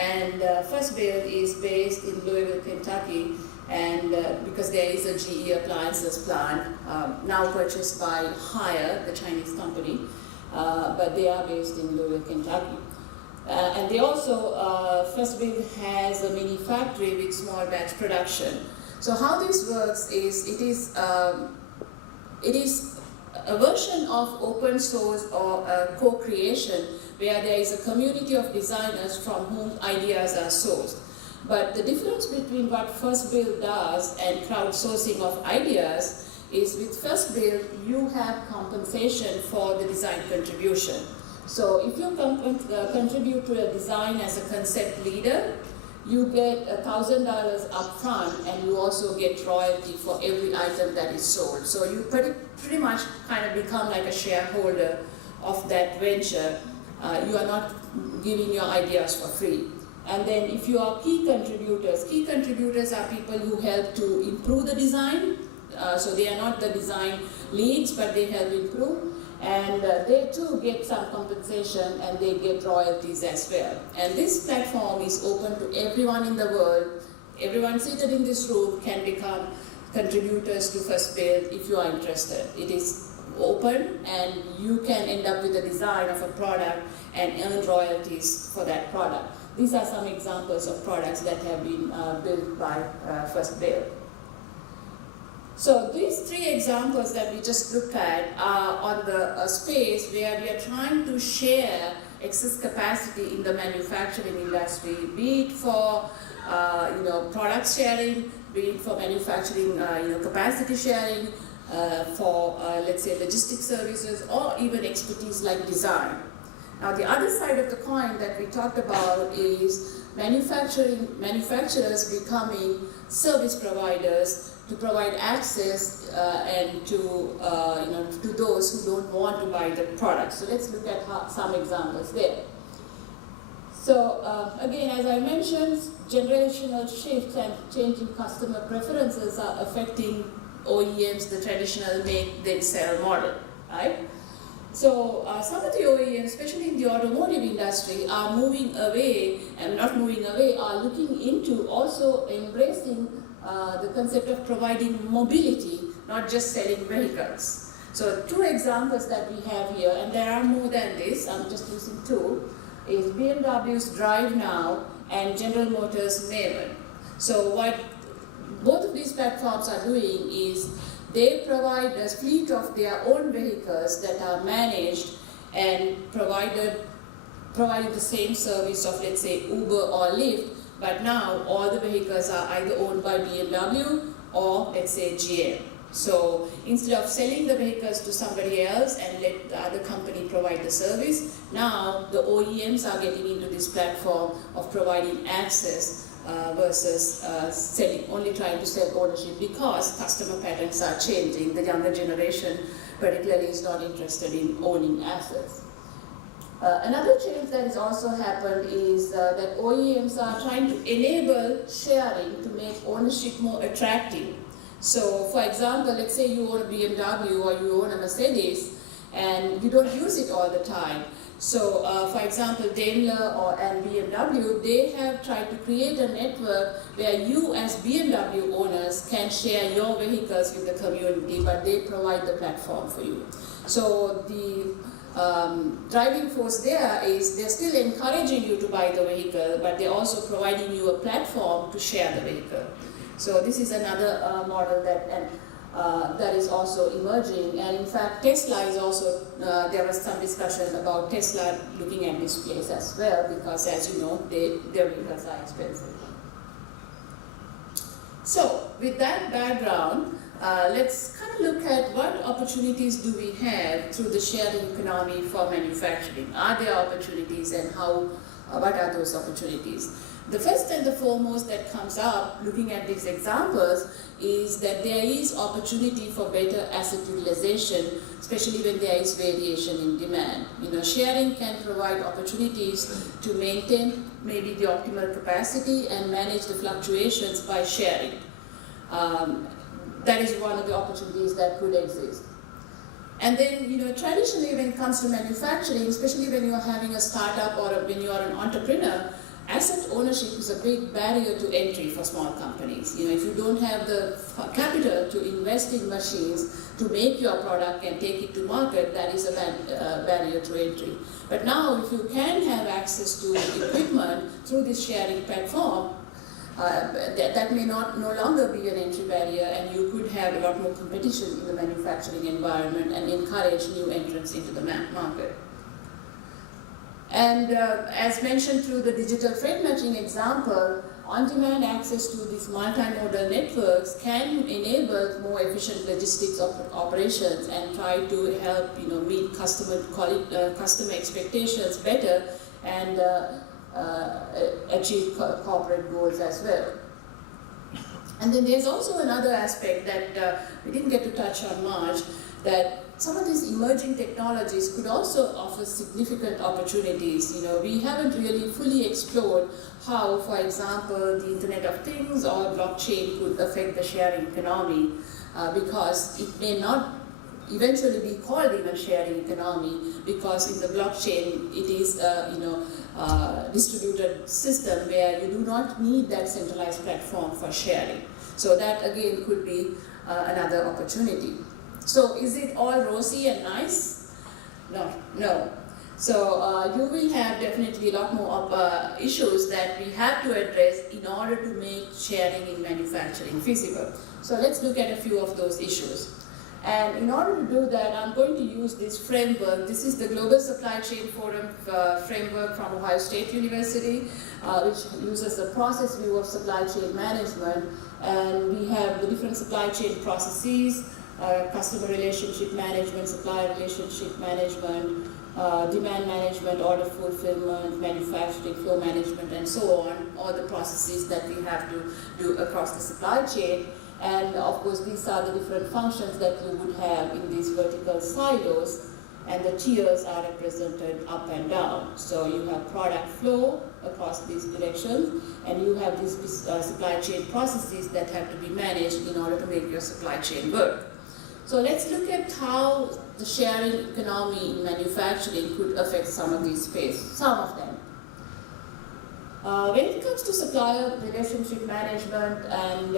and First Build is based in Louisville, Kentucky, and because there is a GE appliances plant now purchased by Haier, the Chinese company, but they are based in Louisville, Kentucky. And they also, First Build has a mini factory with small batch production. So how this works is, it is a version of open source or co-creation where there is a community of designers from whom ideas are sourced. But the difference between what First Build does and crowdsourcing of ideas is with First Build, you have compensation for the design contribution. So if you contribute to a design as a concept leader, you get $1,000 upfront, and you also get royalty for every item that is sold. So you pretty much kind of become like a shareholder of that venture. You are not giving your ideas for free. And then if you are key contributors are people who help to improve the design. So they are not the design leads, but they help improve. And they too get some compensation, and they get royalties as well. And this platform is open to everyone in the world. Everyone seated in this room can become contributors to First Build if you are interested. It is open, and you can end up with a design of a product and earn royalties for that product. These are some examples of products that have been built by First Build. So these three examples that we just looked at are on the space where we are trying to share excess capacity in the manufacturing industry, be it for product sharing, be it for manufacturing capacity sharing, for let's say logistics services, or even expertise like design. Now the other side of the coin that we talked about is manufacturers becoming service providers to provide access and to those who don't want to buy the product. So let's look at some examples there. So again, as I mentioned, generational shifts and changing customer preferences are affecting OEMs, the traditional make then sell model, right? So some of the OEMs, especially in the automotive industry, are moving away, and not moving away, are looking into also embracing the concept of providing mobility, not just selling vehicles. So two examples that we have here, and there are more than this, I'm just using two, is BMW's Drive Now and General Motors Maven. So what both of these platforms are doing is they provide a fleet of their own vehicles that are managed and providing the same service of, let's say, Uber or Lyft, but now all the vehicles are either owned by BMW or, let's say, GM. So instead of selling the vehicles to somebody else and let the other company provide the service, now the OEMs are getting into this platform of providing access versus only trying to sell ownership, because customer patterns are changing. The younger generation particularly is not interested in owning assets. Another change that has also happened is that OEMs are trying to enable sharing to make ownership more attractive. So for example, let's say you own a BMW or you own a Mercedes and you don't use it all the time. So for example, Daimler and BMW, they have tried to create a network where you as BMW owners can share your vehicles with the community, but they provide the platform for you. So the driving force there is they're still encouraging you to buy the vehicle, but they're also providing you a platform to share the vehicle. So this is another model that is also emerging, and in fact Tesla is also, there was some discussion about Tesla looking at this place as well, because as you know, their vehicles are expensive. So with that background, let's kind of look at what opportunities do we have through the sharing economy for manufacturing. Are there opportunities, and what are those opportunities? The first and the foremost that comes up looking at these examples is that there is opportunity for better asset utilization, especially when there is variation in demand. Sharing can provide opportunities to maintain maybe the optimal capacity and manage the fluctuations by sharing. That is one of the opportunities that could exist. And then, traditionally when it comes to manufacturing, especially when you are having a startup or when you are an entrepreneur, asset ownership is a big barrier to entry for small companies. You know, if you don't have the capital to invest in machines to make your product and take it to market, that is a barrier to entry. But now, if you can have access to equipment through this sharing platform, that may no longer be an entry barrier, and you could have a lot more competition in the manufacturing environment and encourage new entrants into the market. And as mentioned through the digital freight matching example, on-demand access to these multimodal networks can enable more efficient logistics operations and try to help meet customer expectations better and achieve corporate goals as well. And then there's also another aspect that we didn't get to touch on much, that some of these emerging technologies could also offer significant opportunities. You know, we haven't really fully explored how, for example, the Internet of Things or blockchain could affect the sharing economy, because it may not eventually be called even sharing economy, because in the blockchain it is distributed system where you do not need that centralized platform for sharing. So that again could be another opportunity. So is it all rosy and nice? No. So you will have definitely a lot more issues that we have to address in order to make sharing in manufacturing feasible. So let's look at a few of those issues. And in order to do that, I'm going to use this framework. This is the Global Supply Chain Forum framework from Ohio State University, which uses a process view of supply chain management. And we have the different supply chain processes, customer relationship management, supplier relationship management, demand management, order fulfillment, manufacturing flow management, and so on, all the processes that we have to do across the supply chain. And of course, these are the different functions that you would have in these vertical silos, and the tiers are represented up and down. So you have product flow across these directions, and you have these supply chain processes that have to be managed in order to make your supply chain work. So let's look at how the sharing economy in manufacturing could affect some of these spaces, some of them. When it comes to supplier relationship management and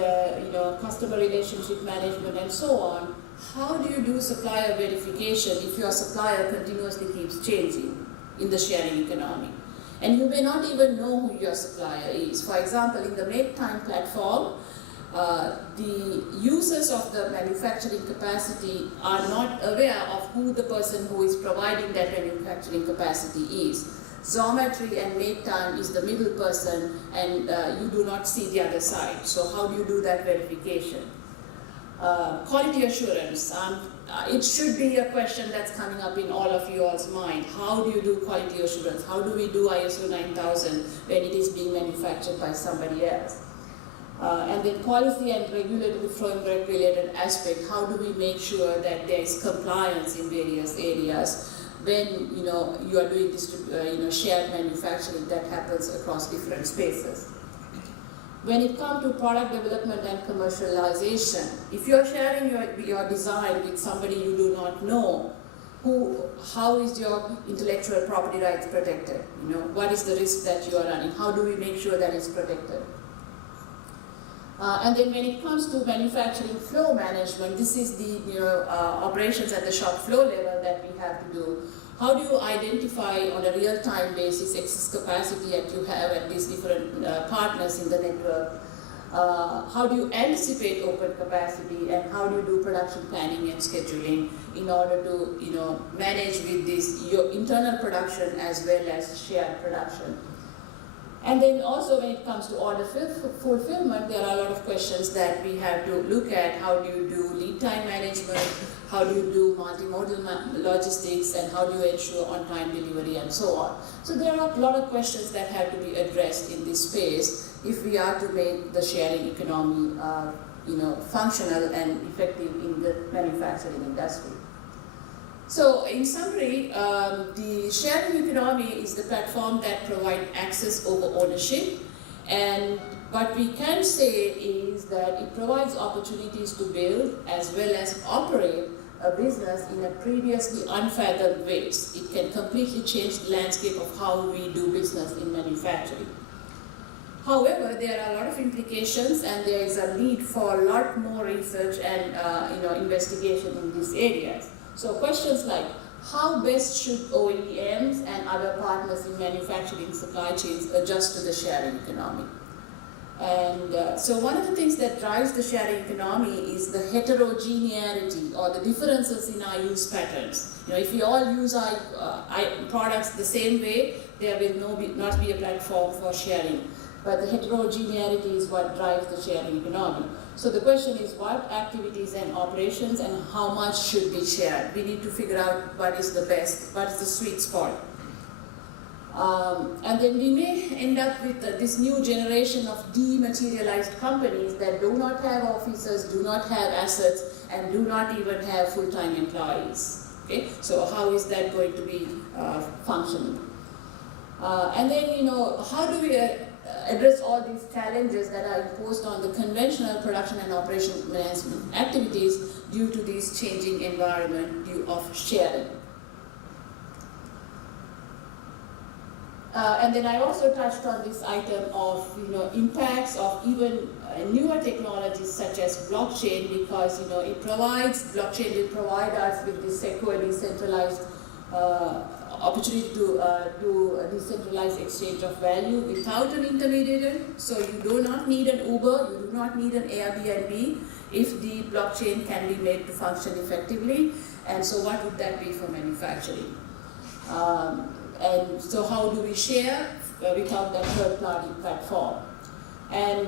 customer relationship management and so on, how do you do supplier verification if your supplier continuously keeps changing in the sharing economy? And you may not even know who your supplier is. For example, in the Make Time platform, the users of the manufacturing capacity are not aware of who the person who is providing that manufacturing capacity is. Xometry and Make Time is the middle person, and you do not see the other side. So how do you do that verification? Quality assurance. It should be a question that's coming up in all of you all's mind. How do you do quality assurance? How do we do ISO 9000 when it is being manufactured by somebody else? And then policy and regulatory framework related aspect. How do we make sure that there is compliance in various areas when you are doing this shared manufacturing that happens across different spaces? When it comes to product development and commercialization, if you are sharing your design with somebody you do not know, how is your intellectual property rights protected? What is the risk that you are running? How do we make sure that it's protected? And then when it comes to manufacturing flow management, this is the operations at the shop floor level that we have to do. How do you identify on a real-time basis excess capacity that you have at these different partners in the network? How do you anticipate open capacity, and how do you do production planning and scheduling in order to manage with this your internal production as well as shared production? And then also when it comes to order fulfillment, there are a lot of questions that we have to look at. How do you do lead time management? How do you do multimodal logistics? And how do you ensure on-time delivery and so on? So there are a lot of questions that have to be addressed in this space if we are to make the sharing economy functional and effective in the manufacturing industry. So in summary, the sharing economy is the platform that provides access over ownership, and what we can say is that it provides opportunities to build as well as operate a business in a previously unfathomed ways. It can completely change the landscape of how we do business in manufacturing. However, there are a lot of implications, and there is a need for a lot more research and investigation in these areas. So questions like, how best should OEMs and other partners in manufacturing supply chains adjust to the sharing economy? And so one of the things that drives the sharing economy is the heterogeneity, or the differences in our use patterns. If we all use our products the same way, there will not be a platform for sharing. But the heterogeneity is what drives the sharing economy. So the question is, what activities and operations and how much should be shared? We need to figure out what is the best, what is the sweet spot. And then we may end up with this new generation of dematerialized companies that do not have officers, do not have assets, and do not even have full-time employees. Okay? So how is that going to be functioning? And then, how do we address all these challenges that are imposed on the conventional production and operation management activities due to this changing environment of sharing? And then I also touched on this item of impacts of even newer technologies such as blockchain, because blockchain will provide us with this secure, decentralized opportunity to do a decentralized exchange of value without an intermediary. So you do not need an Uber, you do not need an Airbnb if the blockchain can be made to function effectively. And so what would that be for manufacturing? And so how do we share without that third-party platform? And